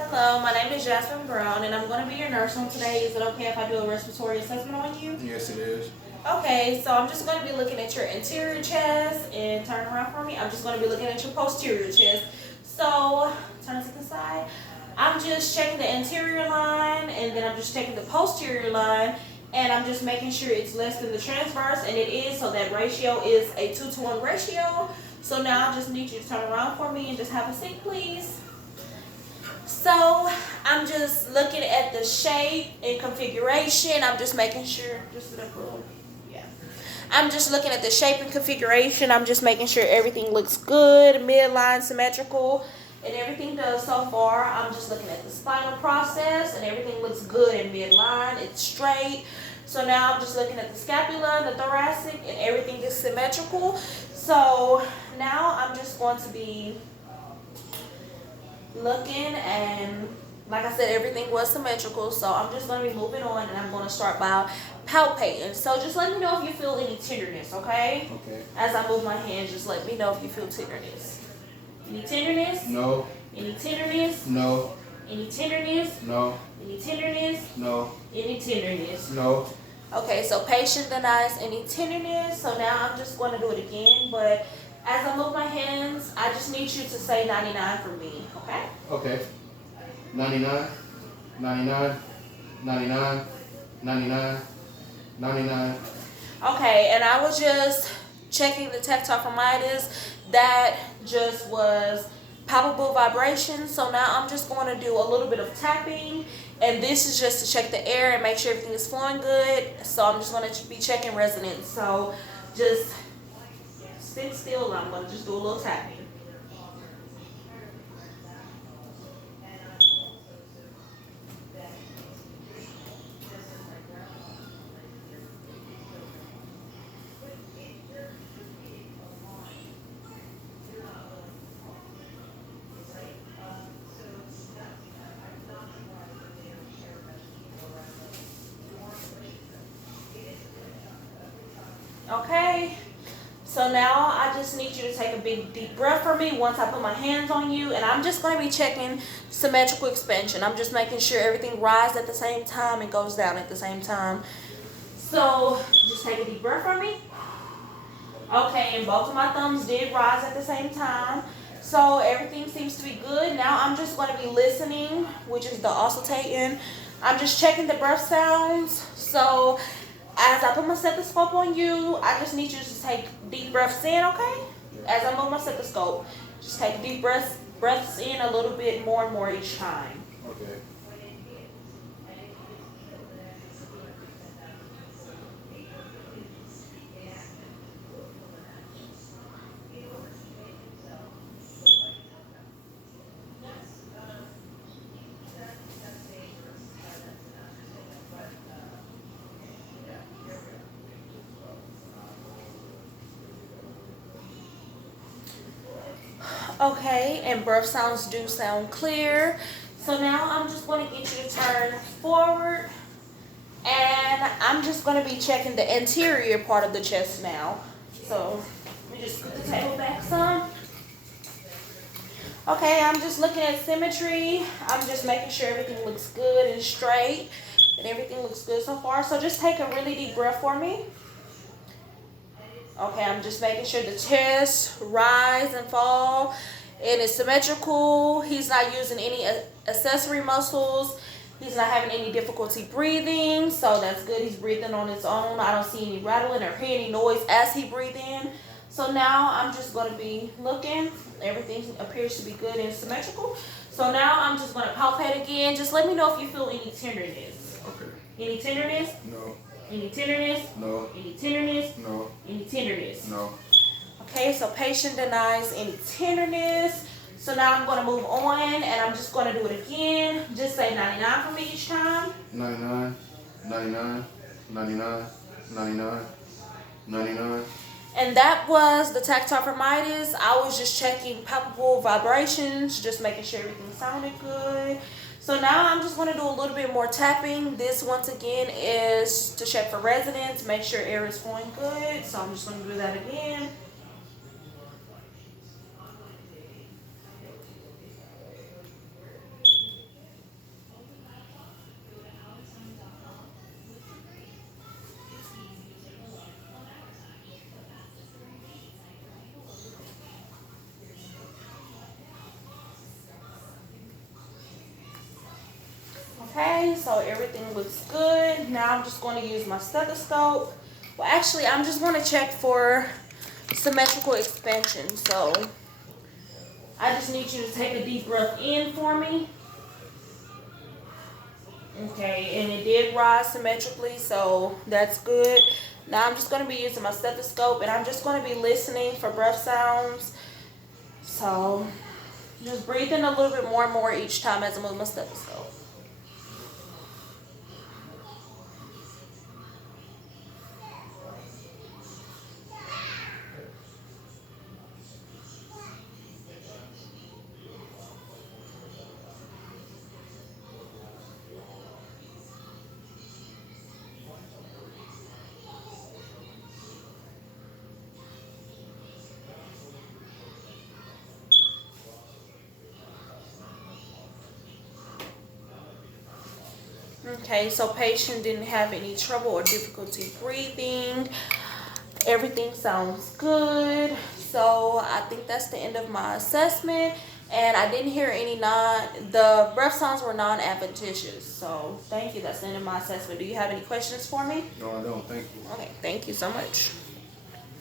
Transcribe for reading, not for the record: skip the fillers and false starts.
Hello, my name is Jasmine Brown, and I'm going to be your nurse on today. Is it okay if I do a respiratory assessment on you? Yes, it is. Okay, so I'm just going to be looking at your anterior chest, and turn around for me. I'm just going to be looking at your posterior chest. So, turn to the side. I'm just checking the anterior line, and then I'm just checking the posterior line, and I'm just making sure it's less than the transverse, and it is, so that ratio is a 2-to-1 ratio. So now I just need you to turn around for me and just have a seat, please. So I'm just looking at the shape and configuration. I'm just making sure, yeah. I'm just looking at the shape and configuration. I'm just making sure everything looks good, midline, symmetrical, and everything does so far. I'm just looking at the spinal process, and everything looks good in midline. It's straight. So now I'm just looking at the scapula, the thoracic, and everything is symmetrical. So now I'm just going to be looking, and like I said, everything was symmetrical, so I'm just going to be moving on, and I'm going to start by palpating. So just let me know if you feel any tenderness, okay? Okay. As I move my hands, just let me know if you feel tenderness. Any tenderness? No. Any tenderness? No. Any tenderness? No. Any tenderness? No. Any tenderness? No. Okay, so patient denies any tenderness. So now I'm just going to do it again, but as I move my hands, I just need you to say 99 for me, okay? Okay. 99, 99, 99, 99, 99. Okay, and I was just checking the tactophromidis. That just was palpable vibration. So now I'm just going to do a little bit of tapping, and this is just to check the air and make sure everything is flowing good. So I'm just going to be checking resonance. So just sit still. I'm going to just do a little tapping. Okay, so now I just need you to take a big deep breath for me once I put my hands on you, and I'm just going to be checking symmetrical expansion. I'm just making sure everything rises at the same time and goes down at the same time. So just take a deep breath for me. Okay, and both of my thumbs did rise at the same time. So everything seems to be good. Now I'm just going to be listening, which is the oscillating. I'm just checking the breath sounds. So as I put my stethoscope on you, I just need you to take deep breaths in, okay? As I move my stethoscope, just take deep breaths in a little bit more and more each time. Okay. Okay, and breath sounds do sound clear. So now I'm just going to get you to turn forward, and I'm just going to be checking the anterior part of the chest now. So let me just put the table back some. Okay, I'm just looking at symmetry. I'm just making sure everything looks good and straight, and everything looks good so far. So just take a really deep breath for me. Okay, I'm just making sure the chest rise and fall. It is symmetrical. He's not using any accessory muscles. He's not having any difficulty breathing, so that's good. He's breathing on his own. I don't see any rattling or hear any noise as he breathes in. So now I'm just going to be looking. Everything appears to be good and symmetrical. So now I'm just going to palpate again. Just let me know if you feel any tenderness. Okay. Any tenderness? No. Any tenderness? No. Any tenderness? No. Any tenderness? No. Okay, so patient denies any tenderness. So now I'm going to move on, and I'm just going to do it again. Just say 99 for me each time. 99, 99, 99, 99, 99. And that was the tactophromidis. I was just checking palpable vibrations, just making sure everything sounded good. So now I'm just going to do a little bit more tapping. This, once again, is to check for resonance, make sure air is flowing good. So I'm just going to do that again. Okay, so everything looks good. Now I'm just going to use my stethoscope. Well, actually, I'm just going to check for symmetrical expansion. So I just need you to take a deep breath in for me. Okay, and it did rise symmetrically, so that's good. Now I'm just going to be using my stethoscope, and I'm just going to be listening for breath sounds. So just breathe in a little bit more and more each time as I move my stethoscope. Okay, so patient didn't have any trouble or difficulty breathing. Everything sounds good. So I think that's the end of my assessment. And I didn't hear any the breath sounds were non-adventitious. So thank you. That's the end of my assessment. Do you have any questions for me? No, I don't. Thank you. Okay, thank you so much.